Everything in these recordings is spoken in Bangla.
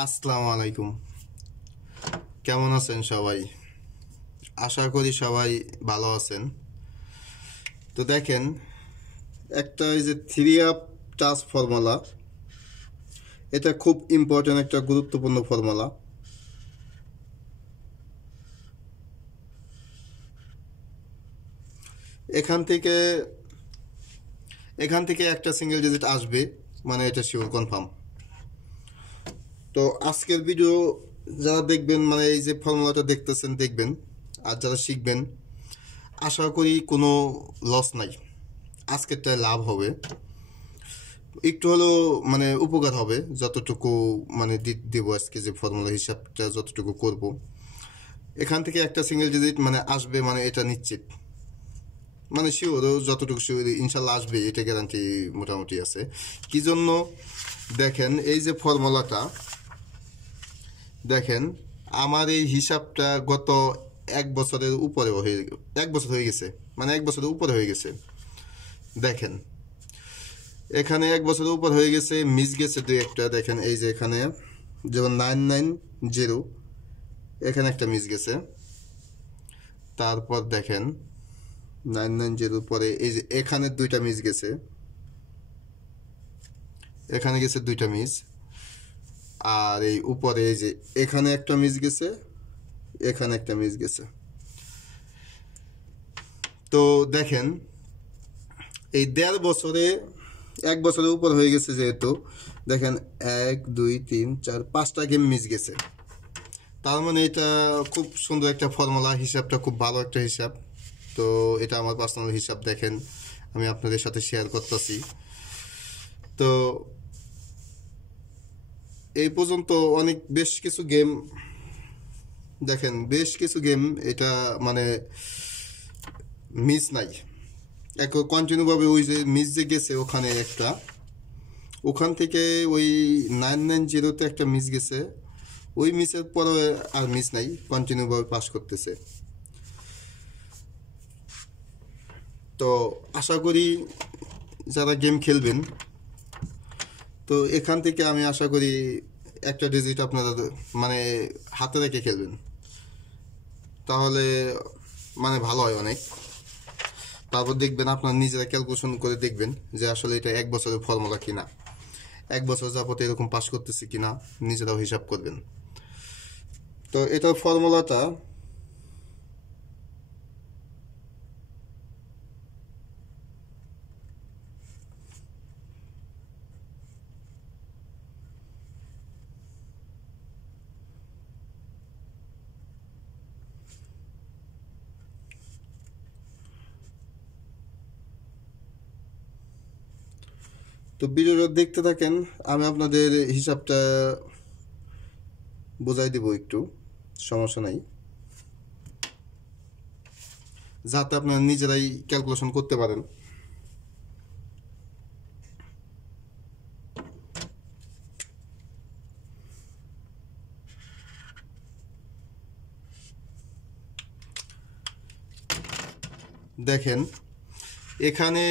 আসসালামু আলাইকুম। কেমন আছেন সবাই? আশা করি সবাই ভালো আছেন। তো দেখেন, একটা এই যে থ্রি আপ টাচ ফর্মুলা, এটা খুব ইম্পর্টেন্ট, একটা গুরুত্বপূর্ণ ফর্মুলা। এখান থেকে এখান থেকে একটা সিঙ্গেল ডিজিট আসবে, মানে এটা শিওর কনফার্ম। তো আজকের ভিডিও যারা দেখবেন, মানে এই যে ফর্মুলাটা দেখতেছেন দেখবেন, আর যারা শিখবেন, আশা করি কোনো লস নাই, আজকেরটায় লাভ হবে। একটু হলেও মানে উপকার হবে, যতটুকু মানে দেবো আজকে যে ফর্মুলা হিসাবটা যতটুকু করব। এখান থেকে একটা সিঙ্গেল ডিজিট মানে আসবে, মানে এটা নিশ্চিত, মানে শিওর, যতটুকু শিওর ইনশাল্লাহ আসবে, এটা গ্যারান্টি মোটামুটি আছে। কি জন্য? দেখেন এই যে ফর্মুলাটা, দেখেন আমার এই হিসাবটা গত এক বছরের উপরে হয়ে 1 বছর হয়ে গেছে, মানে 1 বছরের উপরে হয়ে গেছে। দেখেন এখানে 1 বছরের উপর হয়ে গেছে, মিস গেছে দুই একটা। দেখেন এই যে এখানে যেমন 990, এখানে একটা মিস গেছে। তারপর দেখেন 990 পরে এই যে এখানে দুইটা মিস গেছে, এখানে গেছে দুইটা মিস। আর এই উপরে এই যে এখানে একটা মিস গেছে, এখানে একটা মিস গেছে। তো দেখেন এই 1.5 বছরে 1 বছরের উপর হয়ে গেছে যেহেতু, দেখেন 1 2 3 4 5টা গেম মিস গেছে। তার মানে এটা খুব সুন্দর একটা ফর্মুলা, হিসাবটা খুব ভালো একটা হিসাব। তো এটা আমার পার্সোনাল হিসাব, দেখেন আমি আপনাদের সাথে শেয়ার করতেছি। তো এই পর্যন্ত অনেক বেশ কিছু গেম, দেখেন বেশ কিছু গেম এটা মানে মিস নাই, এক কন্টিনিউ ভাবে ওই যে মিস যে গেছে ওখানে একটা, ওখান থেকে ওই 990-তে একটা মিস গেছে, ওই মিসের পরে আর মিস নাই, কন্টিনিউ ভাবে পাস করতেছে। তো আশা করি যারা গেম খেলবেন, তো এখান থেকে আমি আশা করি একটা ডিজিট আপনারা মানে হাতে রেখে খেলবেন, তাহলে মানে ভালো হয় অনেক। তারপর দেখবেন আপনার নিজেরা ক্যালকুলেশন করে দেখবেন যে আসলে এটা 1 বছরের ফর্মুলা কিনা, 1 বছর যাবত এরকম পাস করতেছে কিনা, নিজেরাও হিসাব করবেন। তো এটার ফর্মুলাটা, তো ভিডিওটা দেখতে থাকেন, আমি আপনাদের হিসাবটা বোঝাই দেব একটু, সমস্যা নাই, যাতে আপনারা নিজেরাই ক্যালকুলেশন করতে পারেন। দেখেন এখানে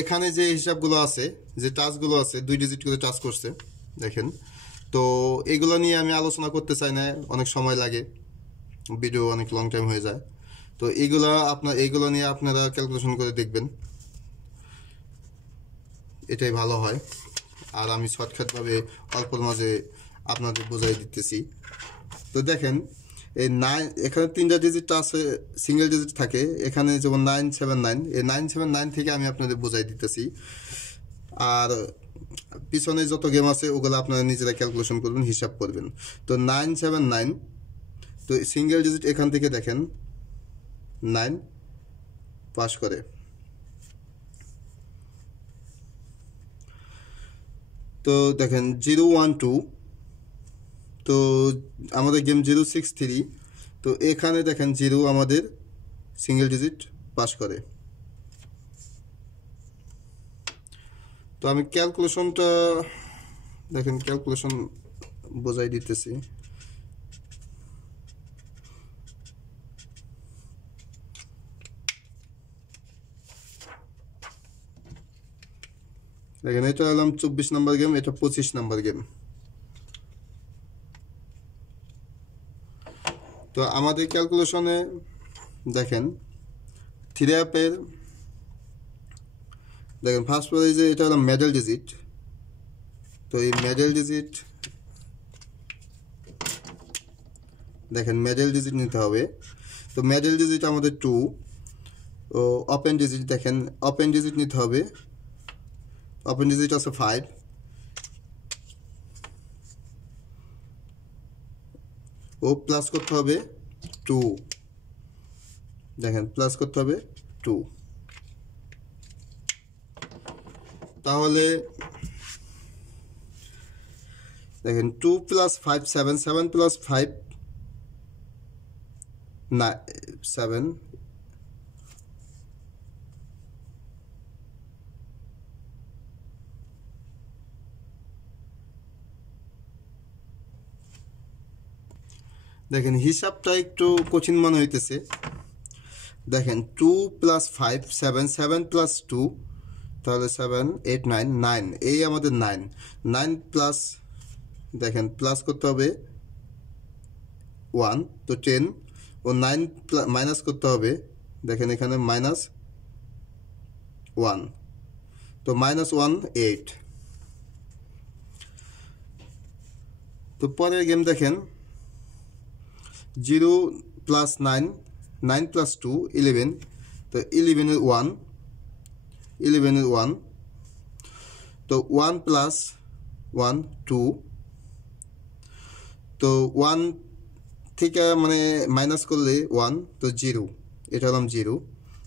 এখানে যে হিসাবগুলো আছে, যে টাচগুলো আছে, 2 ডিজিট করে টাচ করছে, দেখেন। তো এগুলো নিয়ে আমি আলোচনা করতে চাই না, অনেক সময় লাগে, ভিডিও অনেক লং টাইম হয়ে যায়। তো এইগুলো নিয়ে আপনারা ক্যালকুলেশন করে দেখবেন, এটাই ভালো হয়। আর আমি শর্টকাটভাবে অল্পর মাঝে আপনাদের বোঝাই দিতেছি। তো দেখেন এই এখানে 3টা ডিজিট আছে, সিঙ্গেল ডিজিট থাকে, এখানে যেমন 979, এই 979 থেকে আমি আপনাদের বোঝাই দিতেছি। আর পিছনে যত গেম আছে ওগুলো আপনারা নিজেরা ক্যালকুলেশন করবেন, হিসাব করবেন। তো 979, তো সিঙ্গেল ডিজিট এখান থেকে দেখেন 9 পাস করে। তো দেখেন 012, তো আমাদের গেম 063, তো এখানে দেখেন 0 আমাদের সিঙ্গেল ডিজিট পাস করে। তো আমি ক্যালকুলেশনটা দেখেন, ক্যালকুলেশন বোঝাই দিতেছি। দেখেন এটা হলাম 24 নম্বর গেম, এটা 25 নম্বর গেম। তো আমাদের ক্যালকুলেশনে দেখেন 3 অ্যাপের দেখেন ফার্স্ট পরে যে এটা হলো মিডল ডিজিট। তো এই মিডল ডিজিট দেখেন মিডল ডিজিট নিতে হবে। তো মিডল ডিজিট আমাদের 2। ও ওপেন ডিজিট দেখেন ওপেন ডিজিট নিতে হবে। ওপেন ডিজিট আছে 5। ও প্লাস করতে হবে 2। দেখেন প্লাস করতে হবে 2। তাহলে দেখেন 2 + 5 7 7 + 5 7 দেখেন হিসাবটা একটু কঠিন মনে হইতেছে। দেখেন 2 + 5 7 7 + 2 তাহলে 7 8 9 9 এই আমাদের 9 9 প্লাস দেখেন প্লাস করতে হবে 1 তো 10 ও 9 মাইনাস করতে হবে দেখেন এখানে -1 তো -1 8। তো পরের গেম দেখেন 0 + 9 9 + 2 11 তো 11 এর 1 11 এর 1 তো 1 + 1 2 তো 1 থেকে মানে মাইনাস করলে 1 তো 0 এটা হলাম 0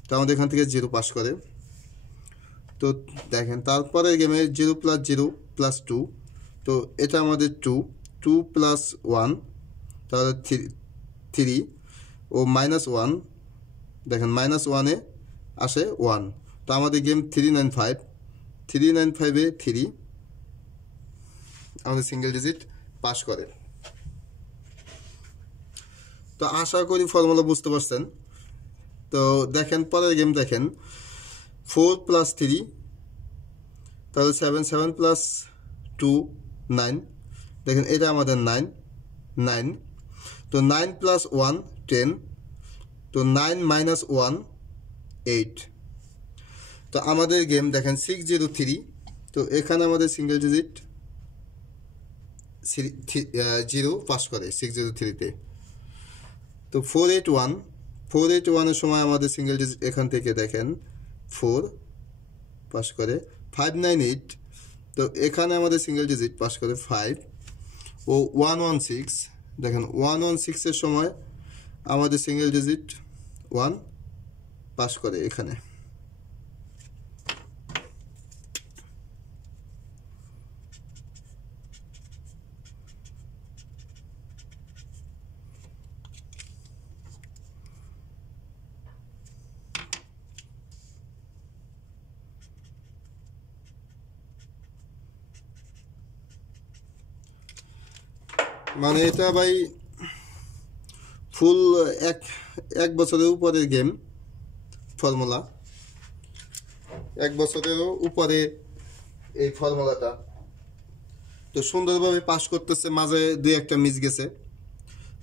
তো আমাদের এখান থেকে 0 পাস করে। তো দেখেন তারপরে গেমে 0 + 0 + 2 তো এটা আমাদের 2 2 + 1 তাহলে 3 ও -1 দেখেন -1 এ আসে 1 তো আমাদের গেম 395 395 এ 3 আমাদের সিঙ্গেল ডিজিট পাস করে। তো আশা করি ফর্মুলা বুঝতে পারছেন। তো দেখেন পরের গেম দেখেন 4 + 3 তাহলে 7 7 + 2 9 দেখেন এটা আমাদের 9 9 তো 9 + 1 10 তো 9 - 1 8 তো আমাদের গেম দেখেন 603 তো এখানে আমাদের সিঙ্গেল ডিজিট 0 পাস করে 603-তে। তো 481 এর সময় আমাদের সিঙ্গেল ডিজিট এখান থেকে দেখেন 4 পাস করে 598 তো এখানে আমাদের সিঙ্গেল ডিজিট পাস করে 5 ও 116 দেখেন 116 এর সময় আমাদের সিঙ্গেল ডিজিট 1 পাস করে এখানে। মানে এটা ভাই ফুল এক বছরের উপরের গেম ফর্মুলা 1 বছরেরও উপরে এই ফর্মুলাটা। তো সুন্দরভাবে পাস করতেছে, মাঝে 2-1টা মিস গেছে,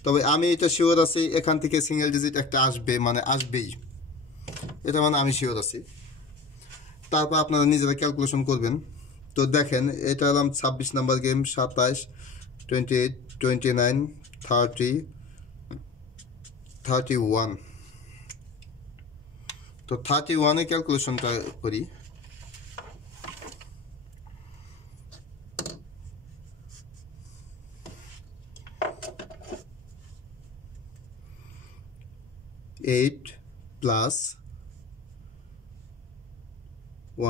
তবে আমি এটা শিওর আছি এখান থেকে সিঙ্গেল ডিজিট একটা আসবে, মানে আসবেই, এটা মানে আমি শিওর আছি। তারপর আপনারা নিজেরা ক্যালকুলেশন করবেন। তো দেখেন এটা হলাম 26 নাম্বার গেম, 27 28 29 30 31। তো 31-এ ক্যালকুলেশনটা করি। এইট প্লাস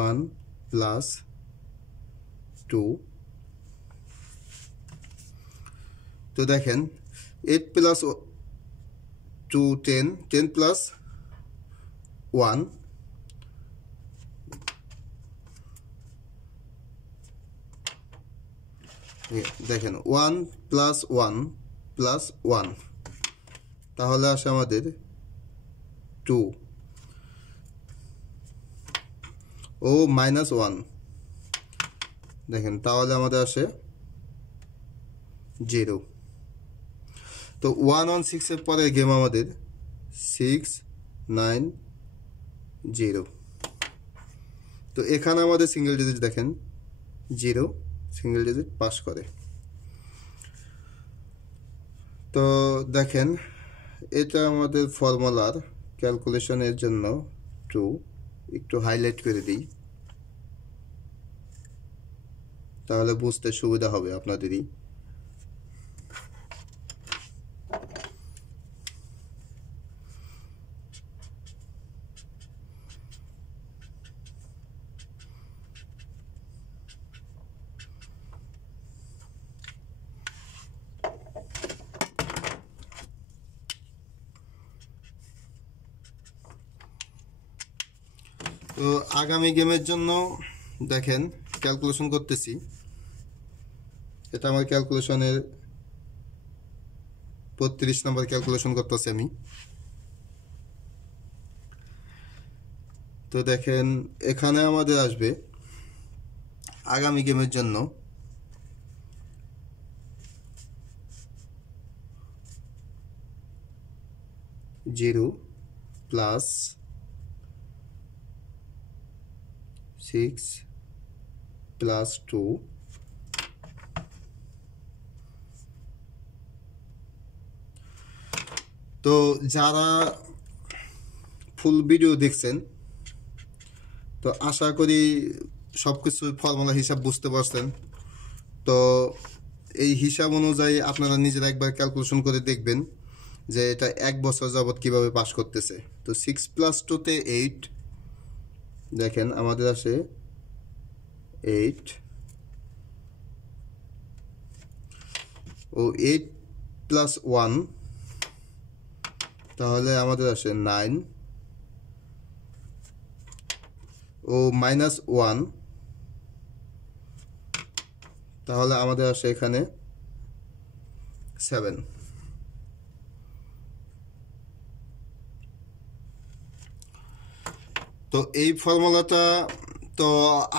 1 প্লাস 2 তো দেখেন 8 প্লাস 2 10 10 প্লাস 1 দেখেন 1 প্লাস 1 প্লাস 1 তাহলে আসে আমাদের 2 ও -1 দেখেন তাহলে আমাদের আসে 0। তো তো 116 এর পরের গেম আমাদের 690। তো এখানে আমাদের সিঙ্গেল ডিজিট দেখেন 0 সিঙ্গেল ডিজিট পাস করে। তো দেখেন এটা আমাদের ফর্মুলার ক্যালকুলেশনের জন্য একটু হাইলাইট করে দিই, তাহলে বুঝতে সুবিধা হবে আপনাদেরই। তো আগামী গেমের জন্য দেখেন ক্যালকুলেশন করতেছি, এটা আমার ক্যালকুলেশনের 32 নম্বর ক্যালকুলেশন করতেছি আমি। তো দেখেন এখানে আমাদের আসবে আগামী গেমের জন্য 0 প্লাস 6 প্লাস 2 তো যারা ফুল ভিডিও দেখছেন তো আশা করি সব কিছু ফর্মুলা হিসাব বুঝতে পারছেন। তো এই হিসাব অনুযায়ী আপনারা নিজেরা একবার ক্যালকুলেশন করে দেখবেন যে এটা 1 বছর যাবত কিভাবে পাস করতেছে। তো 6 প্লাস 2 তে 8, দেখেন আমাদের আসে 8 ও 8 প্লাস 1, তাহলে আমাদের আসে 9 ও মাইনাস 1, তাহলে আমাদের আসে এখানে 7। তো এই ফর্মুলাটা তো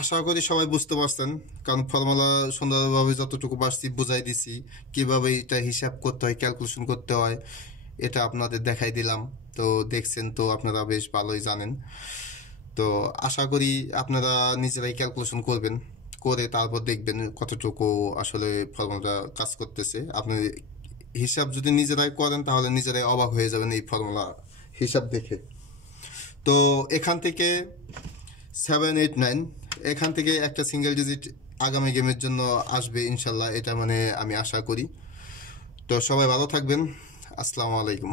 আশা করি সবাই বুঝতে পারছেন, কারণ ফর্মুলা সুন্দরভাবে যতটুকু পারছি বুঝাই দিছি, কিভাবে এটা হিসাব করতে হয়, ক্যালকুলেশন করতে হয়, এটা আপনাদের দেখাই দিলাম। তো দেখছেন, তো আপনারা বেশ ভালোই জানেন। তো আশা করি আপনারা নিজেরাই ক্যালকুলেশন করবেন, করে তারপর দেখবেন কতটুকু আসলে ফর্মুলাটা কাজ করতেছে। আপনি হিসাব যদি নিজেরাই করেন তাহলে নিজেরাই অবাক হয়ে যাবেন এই ফর্মুলা হিসাব দেখে। তো এখান থেকে 7, 8, 9 এখান থেকে একটা সিঙ্গেল ডিজিট আগামী গেমের জন্য আসবে ইনশাল্লাহ, এটা মানে আমি আশা করি। তো সবাই ভালো থাকবেন, আসসালামু আলাইকুম।